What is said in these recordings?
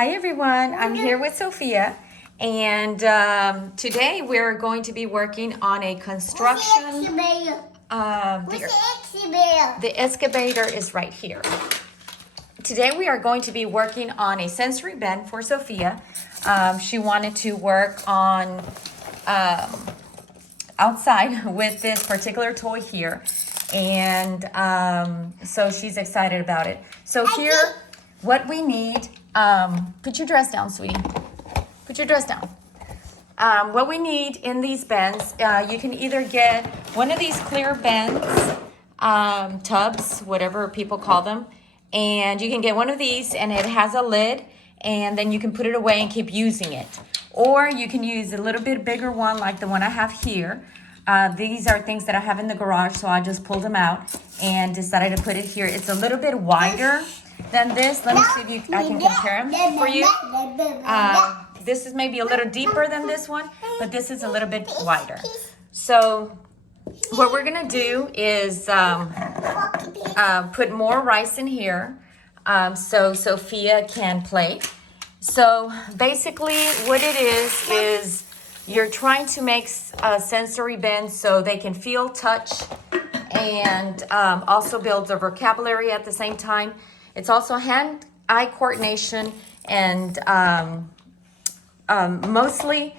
Hi everyone, I'm here with Sophia, and today we're going to be working on a construction. The excavator is right here. Today we are going to be working on a sensory bend for Sophia. She wanted to work on outside with this particular toy here, and so she's excited about it. So here, what we need, put your dress down, sweetie. Put your dress down. What we need in these bends, you can either get one of these clear bends, tubs, whatever people call them, and you can get one of these and it has a lid, and then you can put it away and keep using it. Or you can use a little bit bigger one like the one I have here. These are things that I have in the garage, so I just pulled them out and decided to put it here. It's a little bit wider than this. Let me see if I can compare them for you. This is maybe a little deeper than this one, but this is a little bit wider. So what we're gonna do is put more rice in here so Sophia can play. So basically what it is you're trying to make sensory bends so they can feel, touch, and also build their vocabulary at the same time. It's also hand-eye coordination, and mostly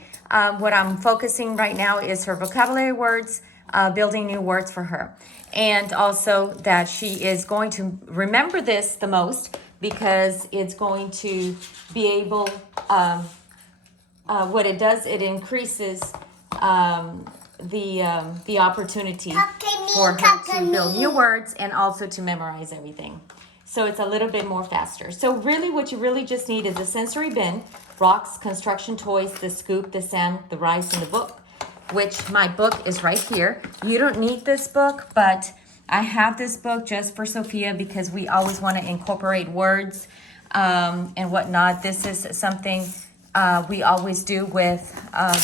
what I'm focusing right now is her vocabulary words, building new words for her. And also that she is going to remember this the most because it's going to be able, what it does, it increases the opportunity for her to build new words and also to memorize everything. So it's a little bit more faster. So really what you really just need is a sensory bin, rocks, construction toys, the scoop, the sand, the rice, and the book, which my book is right here. You don't need this book, but I have this book just for Sophia because we always want to incorporate words and whatnot. This is something we always do with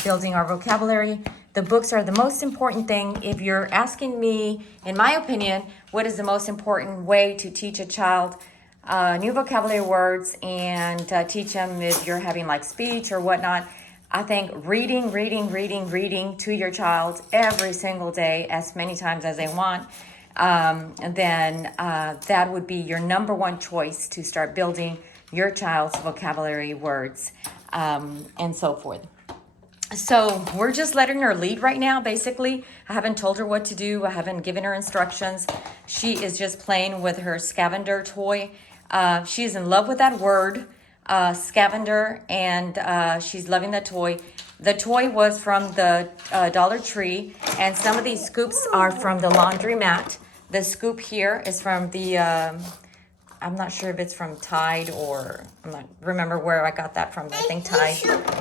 building our vocabulary. The books are the most important thing. If you're asking me, in my opinion, what is the most important way to teach a child new vocabulary words and teach them if you're having like speech or whatnot, I think reading to your child every single day as many times as they want, then that would be your number one choice to start building your child's vocabulary words and so forth. So we're just letting her lead right now, basically. I haven't told her what to do. I haven't given her instructions. She is just playing with her scavenger toy. She's in love with that word, scavenger, and she's loving the toy. The toy was from the Dollar Tree, and some of these scoops are from the laundromat. The scoop here is from the, I'm not sure if it's from Tide or I'm not remember where I got that from. I think Tide.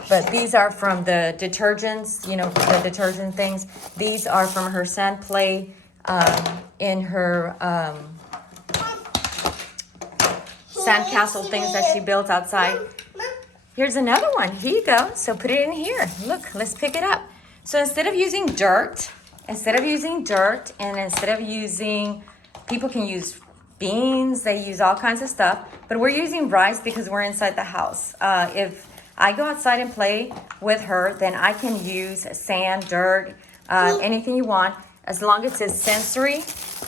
But these are from the detergents, you know, the detergent things. These are from her sand play in her sandcastle things that she built outside. Here's another one. Here you go. So put it in here. Look, let's pick it up. So instead of using dirt, and instead of using, people can use beans, they use all kinds of stuff, but we're using rice because we're inside the house. If I go outside and play with her, then I can use sand, dirt, anything you want, as long as it's sensory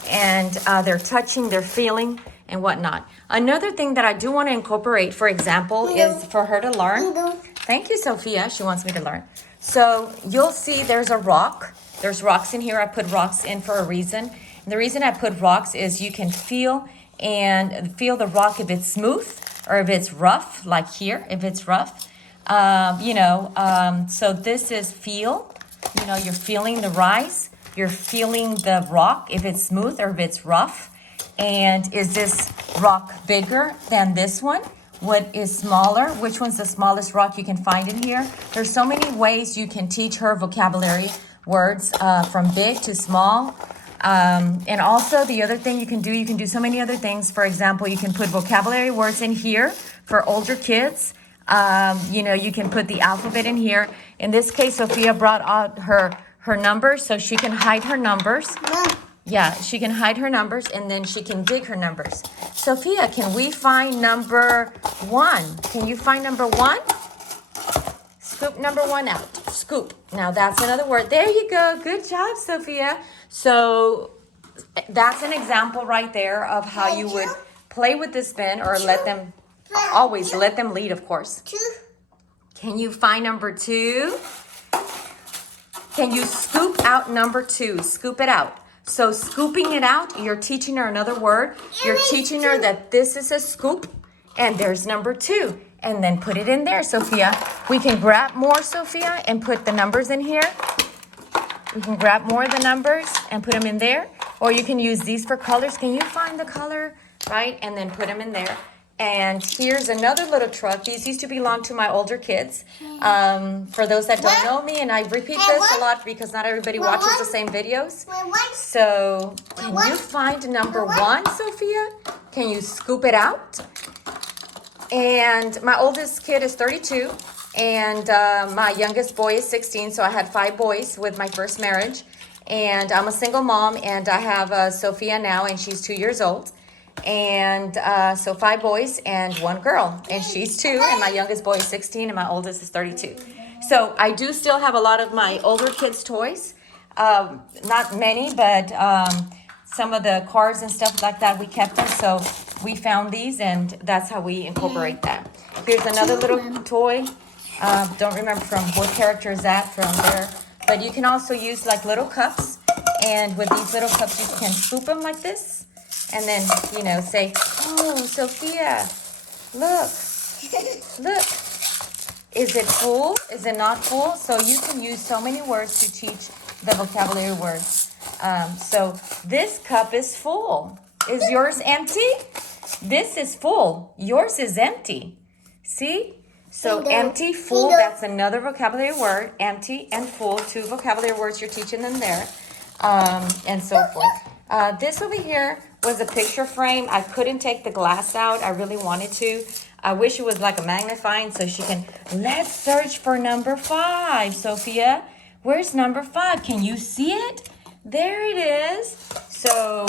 and they're touching, they're feeling, and whatnot. Another thing that I do want to incorporate, for example, is for her to learn. Thank you, Sophia. She wants me to learn. So you'll see there's a rock. There's rocks in here. I put rocks in for a reason. And the reason I put rocks is you can feel the rock if it's smooth or if it's rough, like here, if it's rough. So this is feel. You know, you're feeling the rice. You're feeling the rock if it's smooth or if it's rough. And is this rock bigger than this one? What is smaller? Which one's the smallest rock you can find in here? There's so many ways you can teach her vocabulary words from big to small. And also the other thing you can do so many other things. For example, you can put vocabulary words in here for older kids. You can put the alphabet in here. In this case, Sophia brought out her numbers so she can hide her numbers. Yeah, she can hide her numbers and then she can dig her numbers. Sophia, can we find number 1? Can you find number 1? Scoop number 1 out. Scoop. Now that's another word. There you go. Good job, Sophia. So that's an example right there of how you would play with this bin or let them, always let them lead, of course. Can you find number 2? Can you scoop out number 2? Scoop it out. So scooping it out, you're teaching her another word. You're teaching her that this is a scoop and there's number 2. And then put it in there, Sophia. We can grab more, Sophia, and put the numbers in here. We can grab more of the numbers and put them in there. Or you can use these for colors. Can you find the color, right? And then put them in there. And here's another little truck. These used to belong to my older kids. For those that don't know me, and I repeat this a lot because not everybody watches the same videos. So can you find number 1, Sophia? Can you scoop it out? And my oldest kid is 32, and my youngest boy is 16, so I had 5 boys with my first marriage. And I'm a single mom, and I have Sophia now, and she's 2 years old. And so 5 boys and 1 girl, and she's 2, and my youngest boy is 16, and my oldest is 32. So I do still have a lot of my older kids' toys. Not many, but some of the cars and stuff like that, we kept them. So we found these, and that's how we incorporate that. Here's another little toy. Don't remember from what character is that from there. But you can also use like little cups. And with these little cups, you can scoop them like this. And then, you know, say, oh, Sophia, look, look. Is it full? Is it not full? So you can use so many words to teach the vocabulary words. So this cup is full. Is yours empty? This is full. Yours is empty. See? So empty, full, that's another vocabulary word. Empty and full, 2 vocabulary words you're teaching them there. And so forth. This over here was a picture frame. I couldn't take the glass out. I really wanted to. I wish it was like a magnifying so she can, let's search for number 5, Sophia. Where's number 5? Can you see it? There it is. So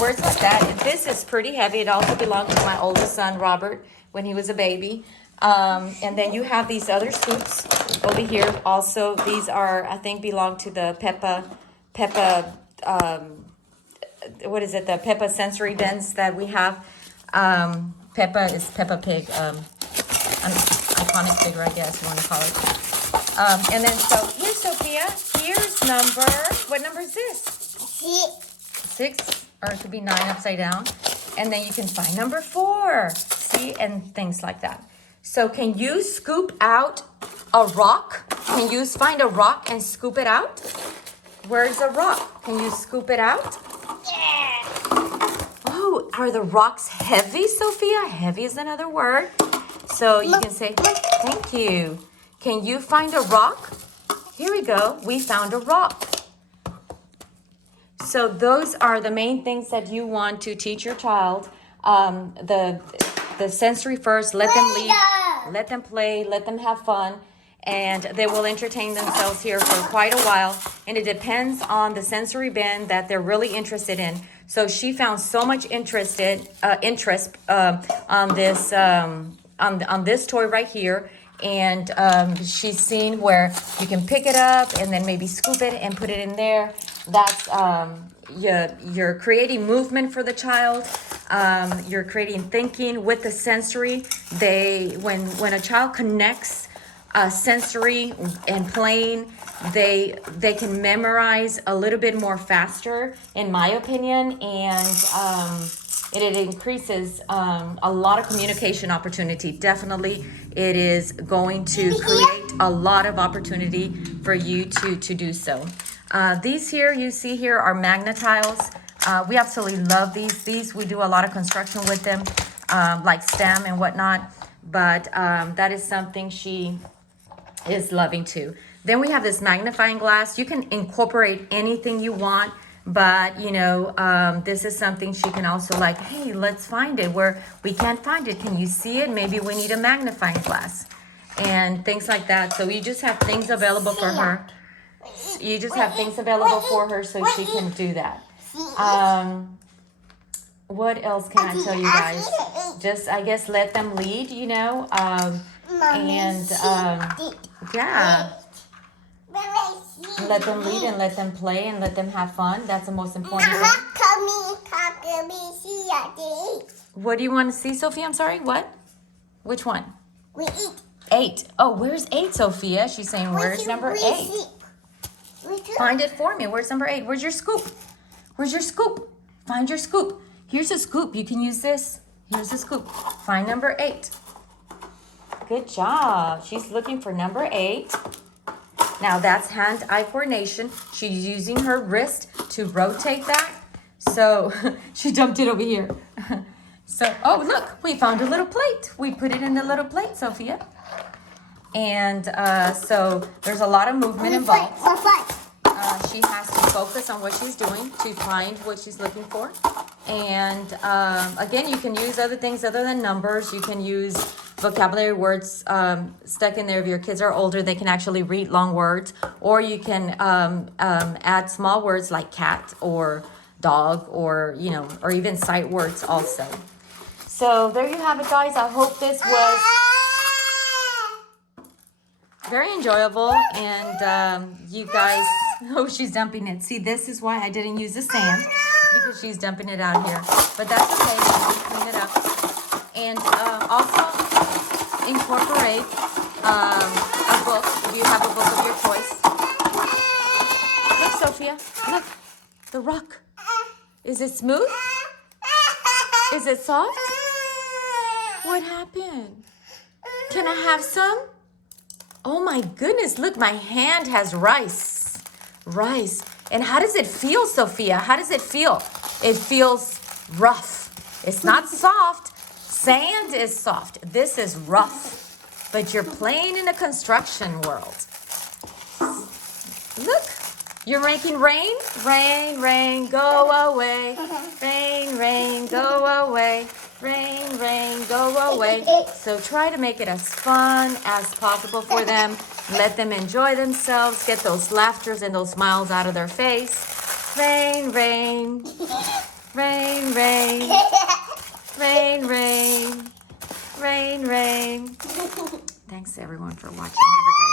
words like that. This is pretty heavy. It also belonged to my oldest son, Robert, when he was a baby. And then you have these other scoops over here. Also, these are, I think, belong to the Peppa, what is it? The Peppa sensory bins that we have. Peppa is Peppa Pig, an iconic figure, I guess you want to call it. And then, so here's Sophia. Here's number, what number is this? 6, or it could be 9 upside down. And then you can find number 4. See, and things like that. So can you scoop out a rock? Can you find a rock and scoop it out? Where's a rock? Can you scoop it out? Oh, are the rocks heavy, Sophia? Heavy is another word. So you can say, thank you. Can you find a rock? Here we go. We found a rock. So those are the main things that you want to teach your child. The sensory first, let them lead, let them play, let them have fun, and they will entertain themselves here for quite a while. And it depends on the sensory bin that they're really interested in. So she found so much interest on this toy right here. And she's seen where you can pick it up and then maybe scoop it and put it in there. That's you're creating movement for the child. You're creating thinking with the sensory. When a child connects sensory and playing, they can memorize a little bit more faster, in my opinion, and it increases a lot of communication opportunity. Definitely, it is going to create a lot of opportunity for you to do so. These here, you see here, are magnetiles. We absolutely love these. These, we do a lot of construction with them, like STEM and whatnot. But that is something she is loving too. Then we have this magnifying glass. You can incorporate anything you want. But, you know, this is something she can also like, hey, let's find it where we can't find it. Can you see it? Maybe we need a magnifying glass and things like that. So you just have things available for her. You just have things available for her so she can do that. What else can I tell you guys? Just, I guess, let them lead, you know. Yeah. Let them lead and let them play and let them have fun. That's the most important thing. What do you want to see, Sophia? I'm sorry, what? Which one? We eat. 8. Oh, where's 8, Sophia? She's saying, where's number 8? Find it for me. Where's number 8? Where's your scoop? Where's your scoop? Find your scoop. Here's a scoop. You can use this. Here's a scoop. Find number 8. Good job. She's looking for number 8. Now that's hand-eye coordination. She's using her wrist to rotate that. So she dumped it over here. So, oh, look, we found a little plate. We put it in the little plate, Sophia. And so there's a lot of movement involved. She has to focus on what she's doing to find what she's looking for. And again, you can use other things other than numbers. You can use vocabulary words stuck in there. If your kids are older, they can actually read long words. Or you can add small words like cat or dog or, you know, or even sight words also. So there you have it, guys. I hope this was very enjoyable. And you guys, oh, she's dumping it. See, this is why I didn't use the sand, because she's dumping it out here. But that's okay. We'll clean it up. And also incorporate a book. If you have a book of your choice. Look, Sophia. Look. The rock. Is it smooth? Is it soft? What happened? Can I have some? Oh my goodness. Look, my hand has rice. Rice. And how does it feel, Sophia? How does it feel? It feels rough. It's not soft. Sand is soft. This is rough. But you're playing in a construction world. Look, you're making rain. Rain, rain, go away. Rain, rain, go away. Rain, rain, go away. So try to make it as fun as possible for them. Let them enjoy themselves. Get those laughters and those smiles out of their face. Rain, rain. Rain, rain. Rain, rain. Rain, rain. Thanks everyone for watching. Have a great